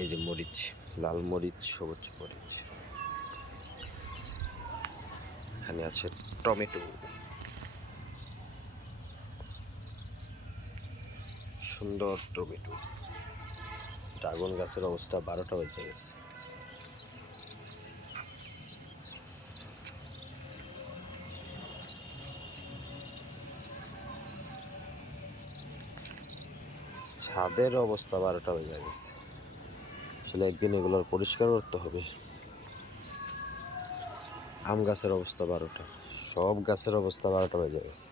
এই যে মরিচ, লাল মরিচ, সবুজ মরিচ। এখানে আছে টমেটো, সুন্দর টমেটো। ড্রাগন গাছের অবস্থা 12টা বেজে গেছে। ছাদের অবস্থা 12টা বেজে গেছে। আসলে একদিন এগুলোর পরিষ্কার করতে হবে। আম গাছের অবস্থা 12টা, সব গাছের অবস্থা 12টা বেজে গেছে।